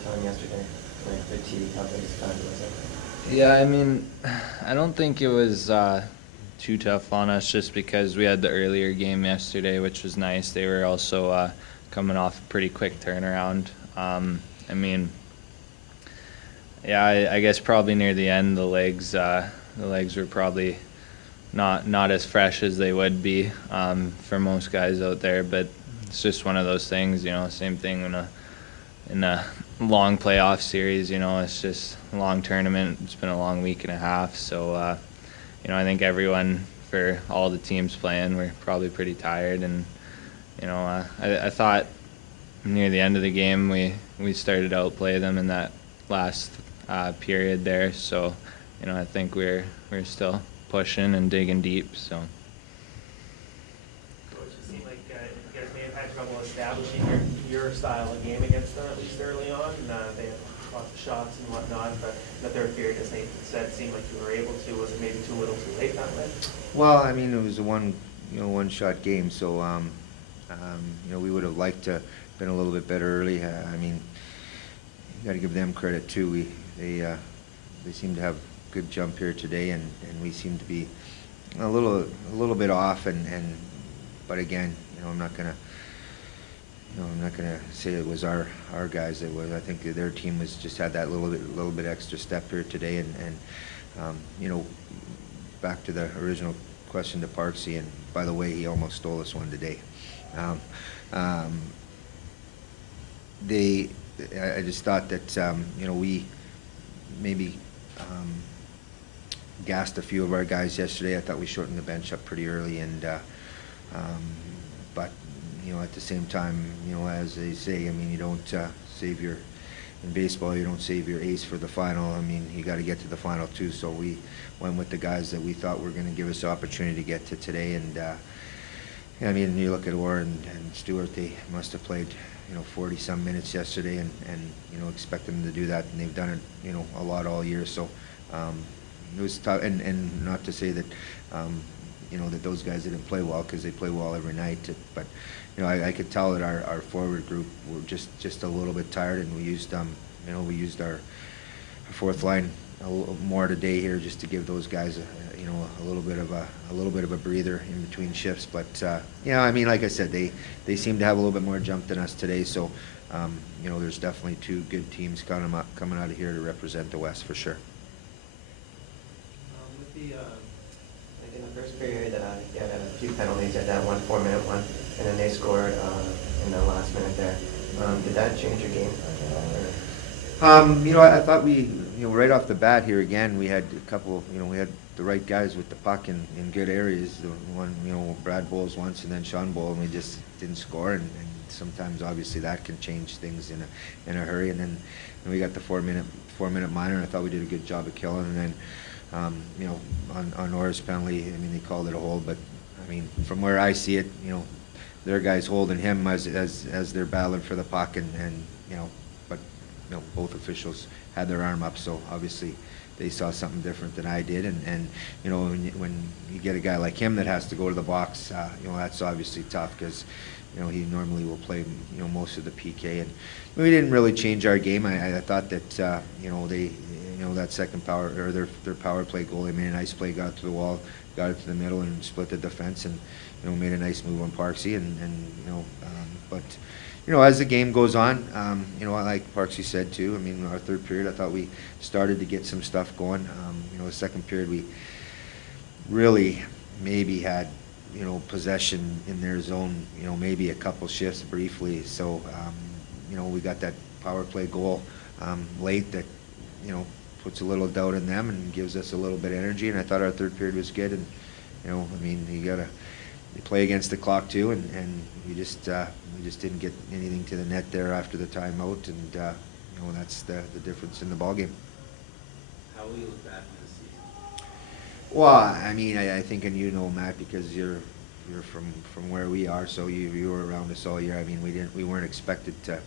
overtime yesterday. Like the T, how big a factor was it? Yeah, I mean, I don't think it was too tough on us just because we had the earlier game yesterday, which was nice. They were also coming off a pretty quick turnaround. I mean, yeah, I guess probably near the end, the legs were probably not as fresh as they would be for most guys out there. But it's just one of those things, you know. Same thing in a long playoff series, you know. It's just a long tournament. It's been a long week and a half, so you know, I think everyone for all the teams playing, we're probably pretty tired, and you know, I thought near the end of the game we started to outplay them in that last period there. So, you know, I think we're still pushing and digging deep. So. So it just seemed like you guys may have had trouble establishing your style of game against them, at least early on. They had lots of shots and whatnot, but in the third period, as Nathan said, it seemed like you were able to. Was it maybe too little too late that way? Well, I mean, it was a one-shot game, so we would have liked to been a little bit better early. I mean, you got to give them credit too. They seem to have good jump here today, and we seem to be a little bit off. But again, I'm not gonna say it was our guys. It was, I think their team was just had that little bit extra step here today, and back to the original question to Parksy, and by the way, he almost stole us one today. I just thought that we maybe gassed a few of our guys yesterday. I thought we shortened the bench up pretty early, but at the same time, as they say, I mean, you don't save your in baseball, you don't save your ace for the final. I mean, you got to get to the final too. So we went with the guys that we thought were going to give us the opportunity to get to today. And I mean, you look at Orr and Stewart; they must have played 40-some minutes yesterday, and expect them to do that, and they've done it a lot all year. So it was tough, and not to say that that those guys didn't play well, because they play well every night. But I could tell that our forward group were just a little bit tired, and we used our fourth line a little more today here, just to give those guys a little bit of a breather in between shifts. But I mean, like I said, they seem to have a little bit more jump than us today. So there's definitely two good teams coming out of here to represent the West for sure. With the Like in the first period, you had a few penalties. You had that 4-minute one, and then they scored in the last minute there. Did that change your game at all? Or? I thought we, right off the bat here again, we had a couple, we had the right guys with the puck in good areas. The one, Brad Bowles once, and then Sean Bowl, and we just didn't score. And sometimes, obviously, that can change things in a hurry. And then we got the 4-minute minor, and I thought we did a good job of killing. And then, on Orr's penalty, I mean, they called it a hold, but I mean, from where I see it, their guys holding him as they're battling for the puck, but both officials had their arm up, so obviously they saw something different than I did, and when you get a guy like him that has to go to the box, that's obviously tough, because he normally will play most of the PK, and we didn't really change our game. I thought that they that second power, or their power play goal, they made a nice play, got to the wall, got it to the middle, and split the defense, and made a nice move on Parksy, but as the game goes on, like Parksy said too, I mean, our third period, I thought we started to get some stuff going. The second period, we really maybe had possession in their zone, maybe a couple shifts briefly. So we got that power play goal late that puts a little doubt in them and gives us a little bit of energy. And I thought our third period was good. And I mean, you play against the clock too, and we just didn't get anything to the net there after the timeout, and that's the difference in the ball game. How will you look back on this season? Well, I mean, I think, and Matt, because you're from where we are, so you were around us all year. I mean, we weren't expected to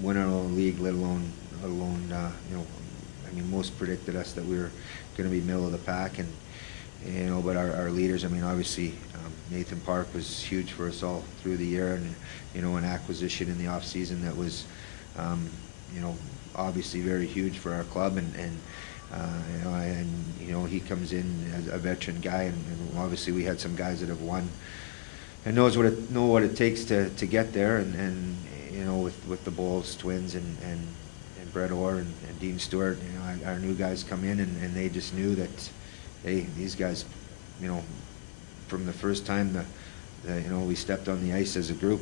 win our own league, let alone I mean, most predicted us that we were going to be middle of the pack, and but our leaders, I mean, obviously, Nathan Park was huge for us all through the year, and an acquisition in the off season that was obviously very huge for our club, and he comes in as a veteran guy, and obviously we had some guys that have won and know what it takes to get there, and with the Bulls twins and Brett Orr and Dean Stewart, our new guys come in, and they just knew that, hey, these guys, from the first time we stepped on the ice as a group,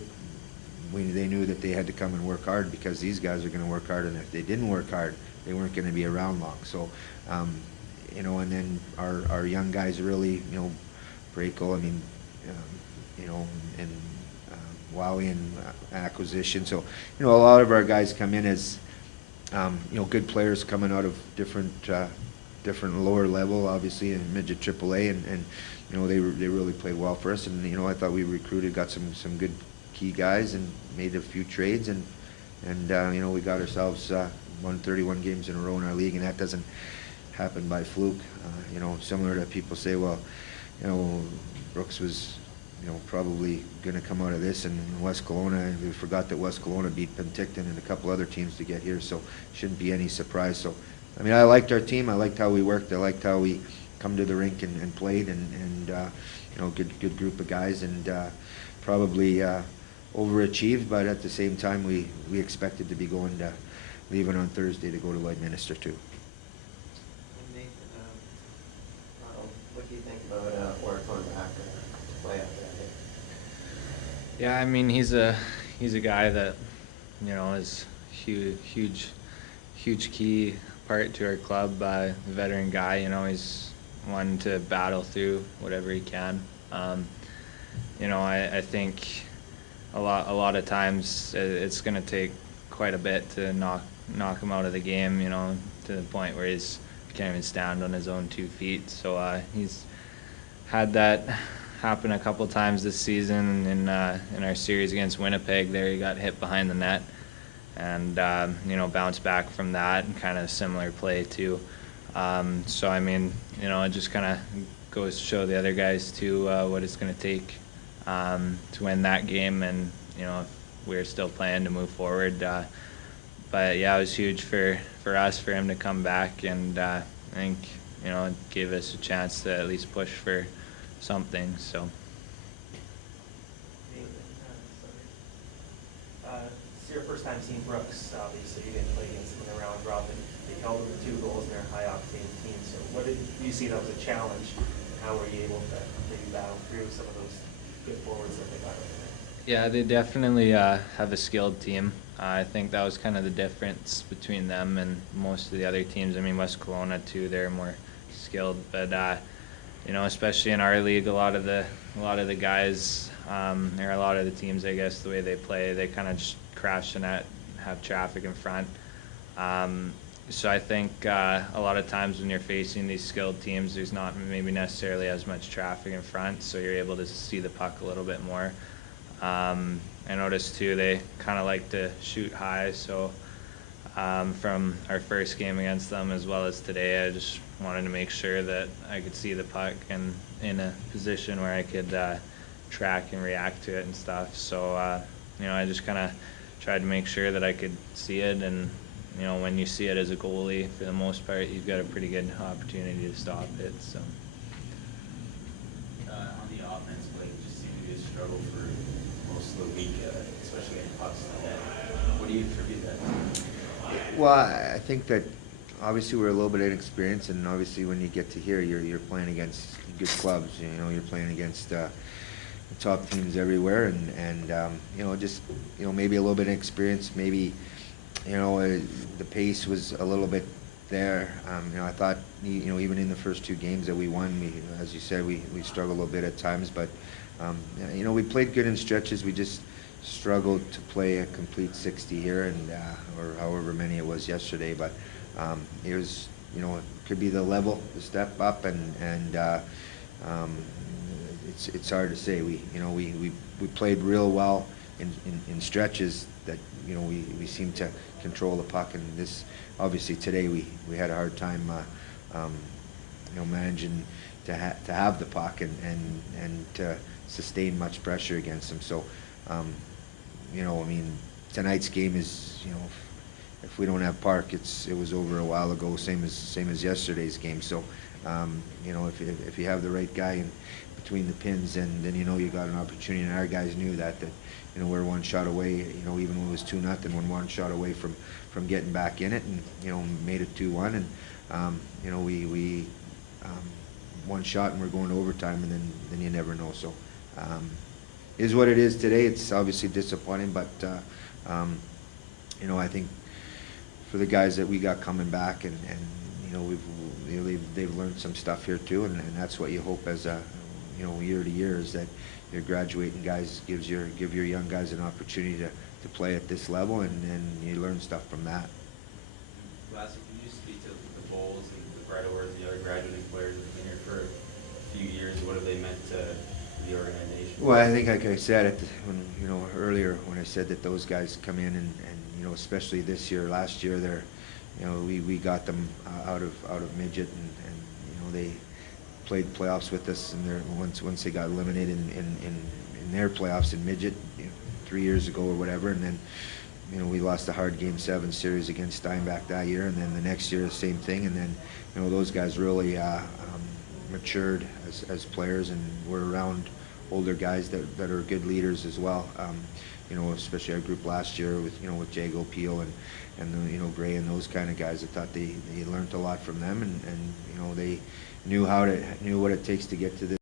they knew that they had to come and work hard, because these guys are going to work hard, and if they didn't work hard, they weren't going to be around long. So, and then our young guys really, Braco, and Wowie and acquisition. So, a lot of our guys come in as, good players coming out of different lower level, obviously, in midget AAA, and they really played well for us. And I thought we recruited, got some good key guys, and made a few trades, and we got ourselves won 31 games in a row in our league, and that doesn't happen by fluke. Similar to people say, well, Brooks was probably going to come out of this, and West Kelowna, we forgot that West Kelowna beat Penticton and a couple other teams to get here, so shouldn't be any surprise. So, I liked our team. I liked how we worked. I liked how we come to the rink and played, and good group of guys, and probably overachieved, but at the same time, we expected to be leaving on Thursday to go to Lloydminster too. Nathan, what do you think about Orr going back to play after that? Yeah, he's a guy that is huge key part to our club. Veteran guy, he's one to battle through whatever he can. I think a lot of times it's going to take quite a bit to knock him out of the game, to the point where he can't even stand on his own 2 feet. So he's had that happen a couple times this season. In our series against Winnipeg, there he got hit behind the net, and bounced back from that, and kind of similar play too. So it just kind of goes to show the other guys too what it's going to take to win that game, and if we're still playing to move forward. But yeah, it was huge for us, for him to come back, and I think it gave us a chance to at least push for something. So. It's your first time seeing Brooks. Obviously, you didn't play against him in the round robin. They held him to 2 goals in their high-octane team. So, what did you see that was a challenge? How were you able to maybe battle through some of those good forwards that they got over there? Yeah, they definitely have a skilled team. I think that was kind of the difference between them and most of the other teams. West Kelowna too, they're more skilled, but especially in our league, a lot of the guys, or a lot of the teams, I guess, the way they play, they kind of just crash the net, have traffic in front. So I think a lot of times when you're facing these skilled teams, there's not maybe necessarily as much traffic in front, so you're able to see the puck a little bit more. I noticed too, they kind of like to shoot high, so from our first game against them as well as today, I just wanted to make sure that I could see the puck and in a position where I could track and react to it and stuff. So I just kind of tried to make sure that I could see it, and when you see it as a goalie, for the most part, you've got a pretty good opportunity to stop it. So. On the offense play, it just seemed to be a struggle for most of the week, especially getting pucks in the net. What do you attribute that to? Well, I think that obviously we're a little bit inexperienced, and obviously when you get to here, you're playing against good clubs. You're playing against the top teams everywhere, and just maybe a little bit of experience, maybe the pace was a little bit there. I thought even in the first 2 games that we won, as you said, we struggled a little bit at times, but we played good in stretches. We just struggled to play a complete 60 here, and or however many it was yesterday. But it was it could be the level, the step up, and it's hard to say. We played real well in stretches that we seemed to control the puck, and this obviously today we had a hard time managing to have the puck and to sustain much pressure against them. So, you know, I mean, tonight's game is, you know, if we don't have Park, it was over a while ago, same as yesterday's game. So, you know, if you have the right guy in between the pins, then you know you got an opportunity. And our guys knew that you know, we're one shot away. You know, even when it was 2-0, we're one shot away from getting back in it, and you know, made it 2-1. And you know, we one shot and we're going to overtime, and then you never know. So, is what it is today. It's obviously disappointing, but you know, I think for the guys that we got coming back, and you know, they've learned some stuff here too, and that's what you hope as a, you know, year to year, is that your graduating guys give your young guys an opportunity to play at this level, and you learn stuff from that. Lastly, can you speak to the Bulls and the Bredowers, the other graduating players that have been here for a few years? What have they meant to the organization? Well, I think, like I said when, you know, earlier when I said that those guys come in, and you know, especially this year, last year, they're, you know, we got them out of midget, and you know, they played playoffs with us, and once they got eliminated in their playoffs in midget, you know, 3 years ago or whatever, and then, you know, we lost a hard Game 7 series against Steinbach that year, and then the next year the same thing, and then, you know, those guys really matured as players, and we're around older guys that are good leaders as well. You know, especially our group last year with, you know, with Jago Peel and you know, Gray and those kind of guys. I thought they learned a lot from them, and you know, they knew what it takes to get to this